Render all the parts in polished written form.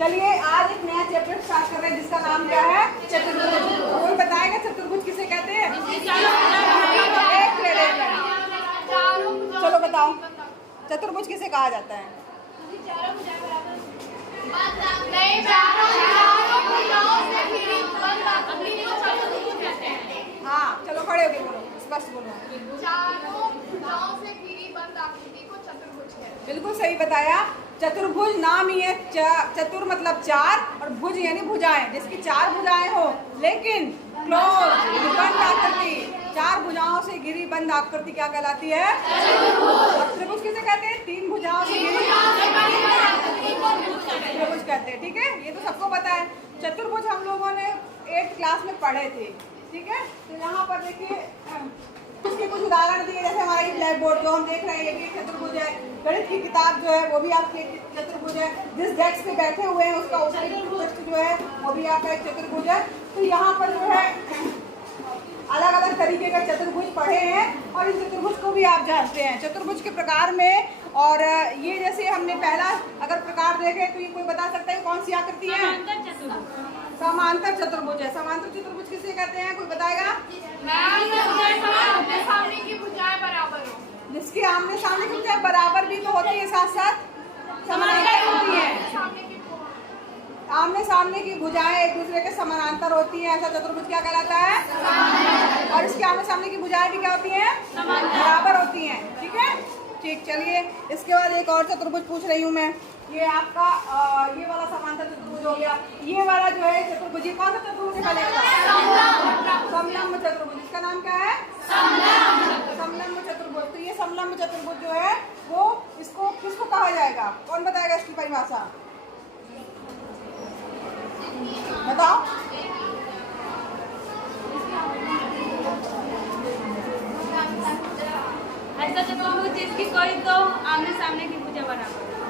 चलिए आज एक नया चैप्टर स्टार्ट कर रहे हैं जिसका नाम क्या है? चतुर्भुज। कोई बताएगा चतुर्भुज किसे कहते हैं? चलो बताओ, चतुर्भुज किसे कहा जाता है? हाँ चलो खड़े होके बोलो, स्पष्ट बोलो। चारों भुजाओं से घिरी बंद आकृति को चतुर्भुज कहते हैं। बिल्कुल सही बताया। चतुर्भुज नाम ही है, चतुर मतलब चार और भुज यानी भुजाएं, जिसकी चार भुजाएं हो लेकिन क्लोज बंद आकृति, चार भुजाओं से घिरी बंद आकृति क्या कहलाती है? और त्रिभुज किसे कहते हैं? तीन भुजाओं से घिरी त्रिभुज कहते हैं। ठीक है, ये तो सबको पता है। चतुर्भुज हम लोगों ने 8th क्लास में पढ़े थे। ठीक है, तो यहाँ पर देखिए इसके कुछ उदाहरण दिए, जैसे हमारा ये ब्लैक बोर्ड जो हम देख रहे हैं ये भी एक चतुर्भुज है। गणित की किताब जो है वो भी आपकी एक चतुर्भुज है। जिस डेस्क पे बैठे हुए हैं उसका उपरिष्ठ जो है वो भी आपका एक चतुर्भुज है। तो यहाँ पर जो है अलग अलग तरीके का चतुर्भुज पढ़े हैं और इन चतुर्भुज को भी आप जानते हैं। चतुर्भुज के प्रकार में, और ये जैसे हमने पहला अगर प्रकार देखे तो ये कोई बता सकता है कौन सी आकृति है? समांतर चतुर्भुज है। समांतर चतुर्भुज किसे कहते हैं? कोई बताएगा? सामने की भुजाएं बराबर हो, जिसकी आमने सामने की भुजाएं बराबर भी तो होती है, साथ साथ समानांतर होती है। आमने सामने की भुजाएं एक दूसरे के समानांतर होती हैं, ऐसा चतुर्भुज क्या कहलाता है? और इसके आमने सामने की भुजाएं भी क्या होती हैं? बराबर होती हैं। ठीक है, ठीक। चलिए इसके बाद एक और चतुर्भुज पूछ रही हूँ मैं। ये आपका ये वाला समांतर चतुर्भुज हो गया। ये वाला जो है चतुर्भुज, ये कौन सा चतुर्भुज है? समलंब चतुर्भुज। इसका नाम क्या है? समलंब चतुर्भुज। तो ये समलंब चतुर्भुज जो है वो इसको किसको कहा जाएगा? कौन बताएगा इसकी परिभाषा? बताओ। ऐसा चतुर्भुज जिसकी कोई दो आमने सामने की भुजा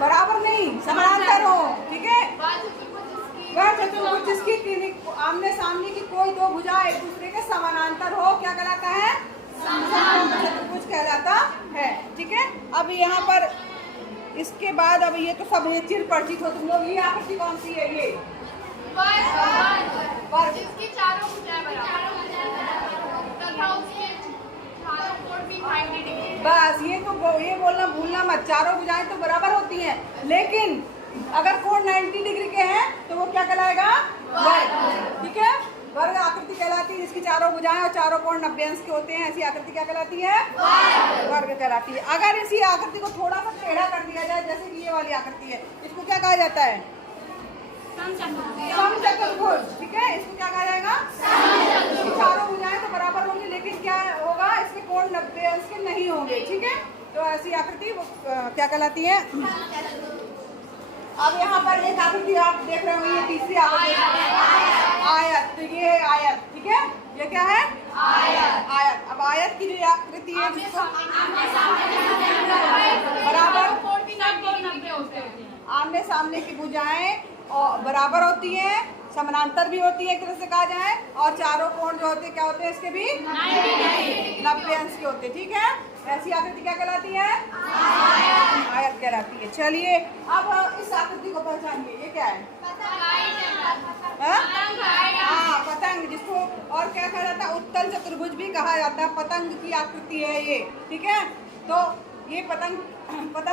बराबर नहीं, समानांतर हो। ठीक है, वह चतुर्भुज जिसकी आमने सामने की कोई दो भुजा एक दूसरे के समानांतर हो क्या कहलाता है? समलंब चतुर्भुज कहलाता है। ठीक है, अब यहाँ पर इसके बाद अब ये तो सब ये चिर परिचित हो तुम लोग। ये आकृति कौन सी है? ये वर्ग, जिसकी चारों भुजाएं बराबर तथा उसके चारों कोण भी 90 डिग्री। बस ये तो ये बोलना भूलना मत, चारों भुजाएं तो बराबर होती हैं लेकिन अगर कोण 90 डिग्री के हैं तो वो क्या कहलाएगा? वर्ग। ठीक है, वर्ग आकृति कहलाती है जिसकी चारों भुजाएं और चारों कोण 90 अंश के होते हैं, ऐसी आकृति क्या कहलाती है? वर्ग कहलाती है। अगर इसी आकृति को थोड़ा सा टेढ़ा कर दिया जाए, जैसे कि ये वाली आकृति है, इसको क्या कहा जाता है? समचतुर्भुज। ठीक है, इसको क्या कहा जाएगा? चारों भुजाएं तो बराबर होंगी लेकिन क्या होगा? इसके कोण 90 अंश के नहीं होंगे। ठीक है, तो ऐसी आकृति वो क्या कहलाती है? अब यहाँ पर एक आकृति आप देख रहे हो, ये तीसरी आकृति आयत। तो ये है आयत। ठीक है, ये क्या है? आयत। अब आयत की जो आकृति है बराबर आमने सामने की भुजाएं और बराबर होती हैं, समानांतर भी होती है एक तरह से कहा जाए, और चारों कोण जो होते हैं क्या होते हैं? इसके भी 90 अंश के होते हैं। ठीक है, ऐसी आकृति क्या कहलाती है? आयत कहलाती है। चलिए अब इस आकृति को पहचानिए, ये क्या है? हाँ, पतंग, जिसको और क्या कहा जाता है? उत्तल चतुर्भुज भी कहा जाता है। पतंग की आकृति है ये। ठीक है, तो ये पतंग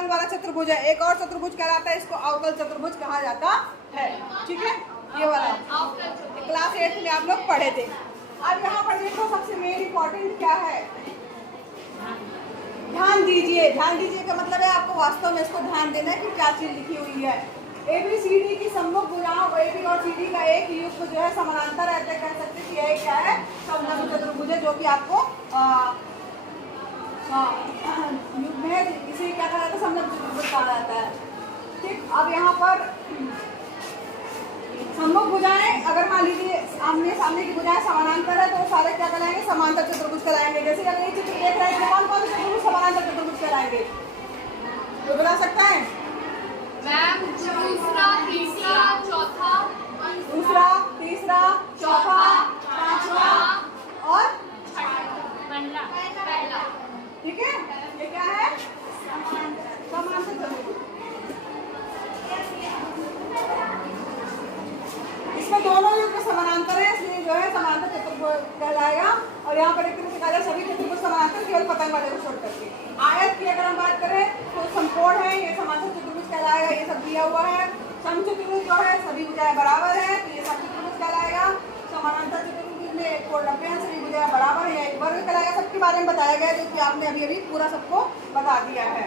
वाला चतुर्भुज है। एक और चतुर्भुज कहलाता है, इसको अवतल चतुर्भुज कहा जाता है। ठीक है, ये वाला क्लास 8 में आप लोग पढ़े थे। अब यहाँ पर देखो सबसे मेन इम्पोर्टेंट क्या है, ध्यान दीजिए। ध्यान दीजिए का मतलब है आपको वास्तव में इसको ध्यान देना है कि क्या चीज लिखी हुई है। ABCD की सम्मुख भुजाओं AB और CD का एक युग्म जो है समानांतर ऐसे कह सकते हैं कि यह क्या है? समलंब चतुर्भुज है, जो कि आपको युग्म है, इसे क्या कहा जाता है? समलंब चतुर्भुज कहा जाता है। ठीक, अब यहाँ पर सम्मुख भुजाएं अगर मान लीजिए आमने सामने की भुजाएं समानांतर है तो सारे क्या कहलाएंगे? समांतर चतुर्भुज कहलाएंगे। जैसे अगर ये चित्र देख रहे हैं तो कौन कौन से चतुर्भुज समानांतर चतुर्भुज कहलाएंगे? तो बता सकता है? मैम दूसरा, तीसरा, चौथा, पांचवा और पहला। ठीक है, ये क्या है? समांतर चतुर्भुज। कहलाएगा। और यहाँ पर एक तरह से कहा जाए सभी चतुर्भुज समानांतर केवल पतंग वाले को छोड़ करके। आयत की अगर हम बात करें तो समकोण है, ये समांतर चतुर्भुज कहलाएगा, ये सब दिया हुआ है। समचतुर्भुज जो है सभी भुजाएं बराबर है तो ये समचतुर्भुज कहलाएगा। समानांतर चतुर्भुज में एक कोण 90 है, सभी भुजाएं बराबर है, एक वर्ग कहलाएगा। सबके बारे में बताया गया है जो कि आपने अभी अभी पूरा सबको बता दिया है।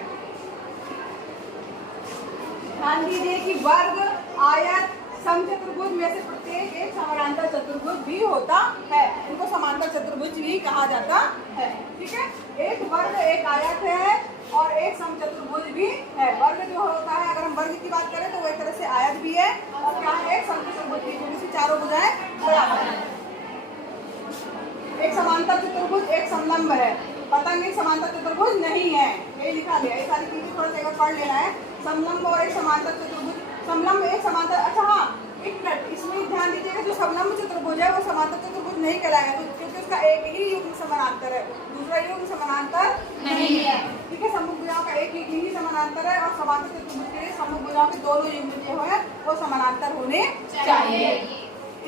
ध्यान दीजिए कि वर्ग, आयत, समचतुर्भुज में से प्रत्येक एक समानांतर चतुर्भुज भी होता है, इनको समांतर चतुर्भुज भी कहा जाता है। ठीक है, एक वर्ग एक आयत है और एक समचतुर्भुज भी है। वर्ग जो होता है, अगर हम वर्ग की बात करें तो वो एक तरह से आयत भी है और क्या है, एक समचतुर्भुज भी, जिसकी चारों भुजाएं बराबर है। एक समांतर चतुर्भुज एक समलंब है, पतंग एक समांतर चतुर्भुज नहीं है, ये लिखा गया। ये सारी चीजें थोड़ा सा एक बार पढ़ लेना है। समलंब और एक समांतर चतुर्भुज, समलंब एक समांतर, अच्छा हाँ एक मिनट, इसमें ध्यान दीजिएगा जो समलंब चतुर्भुज है वो समांतर चतुर्भुज नहीं कहलाएगा क्योंकि उसका एक ही युग्म समानांतर है, दूसरा युग्म समानांतर नहीं है। ठीक है, सम्मुख भुजाओं का एक ही समानांतर है और समांतर चतुर्भुज के लिए सम्मुख भुजाओं के दोनों युग्म जो है वो समानांतर होने चाहिए।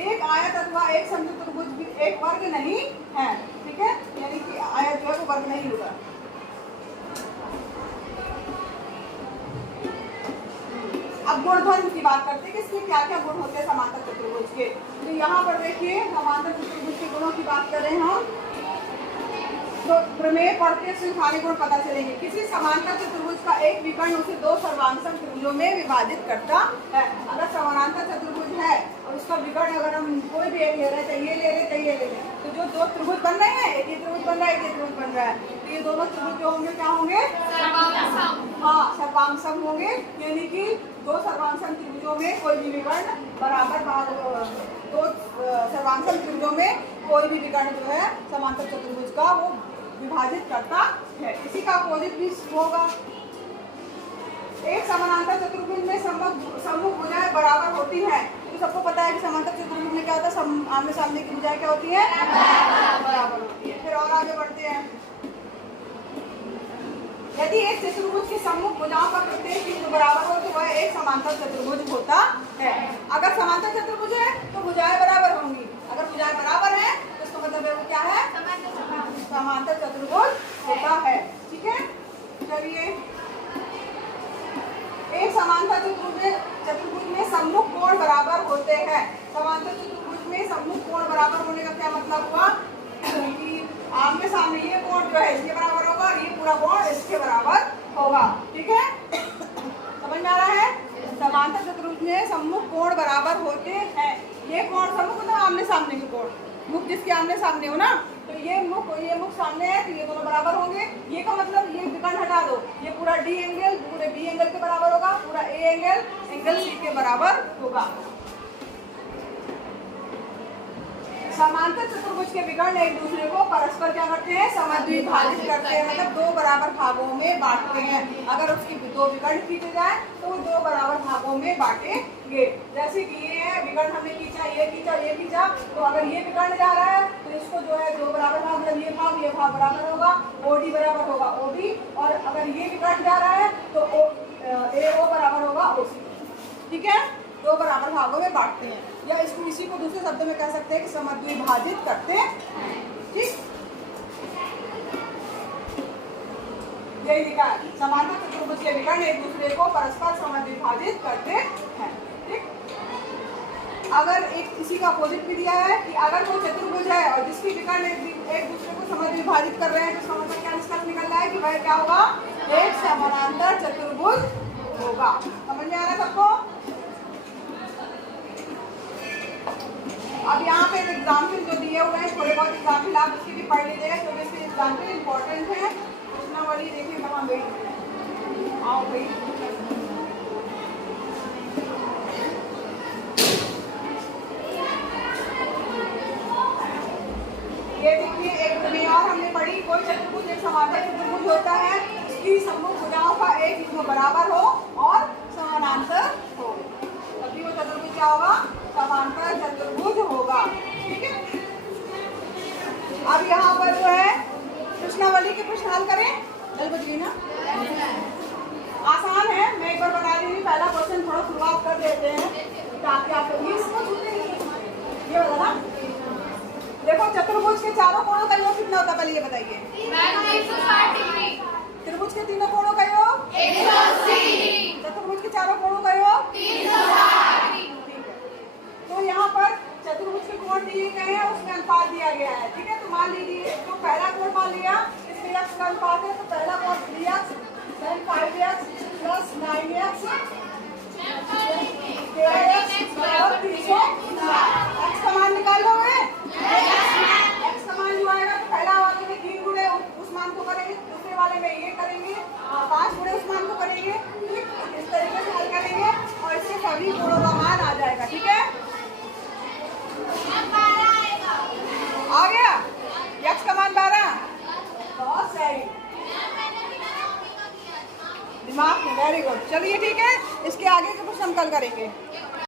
एक आयत अथवा एक समचतुर्भुज भी एक वर्ग नहीं है। ठीक है, यानी कि आयत जो है वो वर्ग नहीं होगा। अब गुणधर्म की बात करते हैं कि इसमें क्या क्या गुण होते हैं समांतर चतुर्भुज के। तो यहाँ पर देखिए समांतर चतुर्भुज के गुणों की बात कर रहे हैं हम, तो प्रमेय पढ़ते से सारे गुण पता चलेंगे। किसी समांतर चतुर्भुज का एक विकर्ण उसे दो सर्वांगसम त्रिभुजों में विभाजित करता है। अगर समानांतर चतुर्भुज है और उसका विकर्ण अगर हम कोई भी एक ले रहे हैं, चाहे ये ले रहे चाहे ये ले रहे, तो जो दो त्रिभुज बन रहे हैं, एक ये त्रिभुज बन रहा है, एक ये त्रिभुज बन रहा है, तो ये दोनों त्रिभुज जो होंगे क्या होंगे, हाँ सर्वांगसम होंगे। यानी कि दो सर्वांगसम त्रिभुजों में कोई भी विकर्ण बराबर भाग, दो सर्वांगसम त्रिभुजों में कोई भी विकर्ण जो है समांतर चतुर्भुज का वो विभाजित करता है। इसी का अपोजिट भी होगा। एक समानांतर चतुर्भुज में सम्मुख भुजाएं बराबर होती हैं। तो सबको पता है कि समांतर चतुर्भुज में क्या होता है, आमने सामने की भुजाएं क्या होती है, बराबर होती है। फिर और आगे बढ़ते हैं। यदि एक चतुर्भुज के सम्मुख भुजाओं का प्रत्येक बिंदु बराबर हो तो वह एक समांतर चतुर्भुज होता है। अगर समांतर चतुर्भुज है तो भुजाएं बराबर होंगी, अगर भुजाएं बराबर है तो इसका मतलब है वो क्या है, समांतर चतुर्भुज होता है। ठीक है, चलिए एक समांतर चतुर्भुज में सम्मुख कोण बराबर होते हैं। समांतर चतुर्भुज में सम्मुख कोण बराबर होने का क्या मतलब हुआ कि आमने सामने ये कोण जो है इसके बराबर होगा और ये पूरा कोण इसके बराबर होगा। ठीक है, समझ में आ रहा है। समांतर चतुर्भुज में सम्मुख कोण बराबर होते हैं। ये कोण सम्मुख मतलब आमने सामने के कोण, मुख जिसके आमने सामने हो ना, तो ये मुख सामने है तो ये दोनों बराबर होंगे। ये का मतलब ये विकर्ण हटा दो, ये पूरा डी एंगल पूरे बी एंगल के बराबर होगा, पूरा ए एंगल सी के बराबर होगा। समांतर चतुर्भुज के विकर्ण एक दूसरे को परस्पर क्या करते हैं, समद्विभाजित करते हैं, मतलब दो बराबर भागों में बांटते हैं। अगर उसकी दो विकर्ण खींचे जाए तो वो दो बराबर भागों में बांटेंगे। जैसे कि ये है विकर्ण हमने खींचा, ये खींचा, तो अगर ये विकर्ण जा रहा है तो इसको जो है दो बराबर भाग, मतलब ये भाग बराबर होगा, ओडी बराबर होगा ओबी, और अगर ये विकर्ण जा रहा है तो ए ओ बराबर होगा ओसी। ठीक है, दो बराबर भागों में बांटते हैं, या इसको इसी को दूसरे शब्द में कह सकते हैं कि समद्विभाजित करते हैं। ठीक, यही लिखा है, समांतर चतुर्भुज के विकर्ण एक दूसरे को परस्पर समद्विभाजित करते हैं। ठीक, अगर एक इसी का अपोजिट भी दिया है कि अगर कोई चतुर्भुज है और जिसकी विकर्ण एक दूसरे को समद्विभाजित कर रहे हैं तो समझ क्या निष्कर्ष निकल रहा है कि वह क्या होगा, एक समानांतर चतुर्भुज होगा। समझ में आ रहा है सबको। अब यहाँ पे एग्जाम्पल जो दिए हुए हैं, थोड़े बहुत एग्जाम्पल आप उसकी भी पढ़ लीजिएगा क्योंकि इसके एग्जाम्पल इम्पोर्टेंट है। प्रश्नावली देखिए कहाँ गई, आओ गई। ये देखिए एक प्रमेय और हमने पढ़ी, कोई चतुर्भुज एक समांतर चतुर्भुज होता है, इसकी सम्मुख भुजाओं का एक युग्म बराबर हो और समानांतर हो, तभी वो चतुर्भुज क्या होगा, समांतर चतुर्भुज होगा। ठीक है, अब यहाँ पर जो है प्रश्नावली के प्रश्न हल करें। चल बच गई ना, आसान है, मैं एक बार बता रही हूँ। पहला क्वेश्चन थोड़ा शुरुआत कर देते हैं ताकि आप ये इसको छूते नहीं, ये वाला ना देखो चतुर्भुज के चारों कोणों का योग कितना होता है पहले ये बताइए। 360 डिग्री। त्रिभुज के तीनों कोणों का योग 180 डिग्री। चतुर्भुज के चारों कोणों का योग 360 डिग्री। ठीक है। तो यहाँ पर चतुर्भुज के कोण दिए गए हैं, उसमें अनुपात दिया गया है। ठीक है, तो मान लीजिए तो पहला कोण मान लिया, इसमें x का अनुपात है, तो पहला कोण 3x, then 5x plus 9x 13x और 360। x का मान निकाल लोगे? x का मान जो आएगा तो पहला वाले में 3 गुणे उस मान को करेंगे, दूसरे वाले में ये करेंगे, 5 गुणे उस मान को करेंगे। ठीक, इस तरीके से हल करेंगे और इससे सभी गुणों का मान आ जाएगा। ठीक है, आ गया x का मान 12। बहुत सही, दिमाग में, वेरी गुड। चलिए ठीक है, इसके आगे के प्रश्न हम कल करेंगे।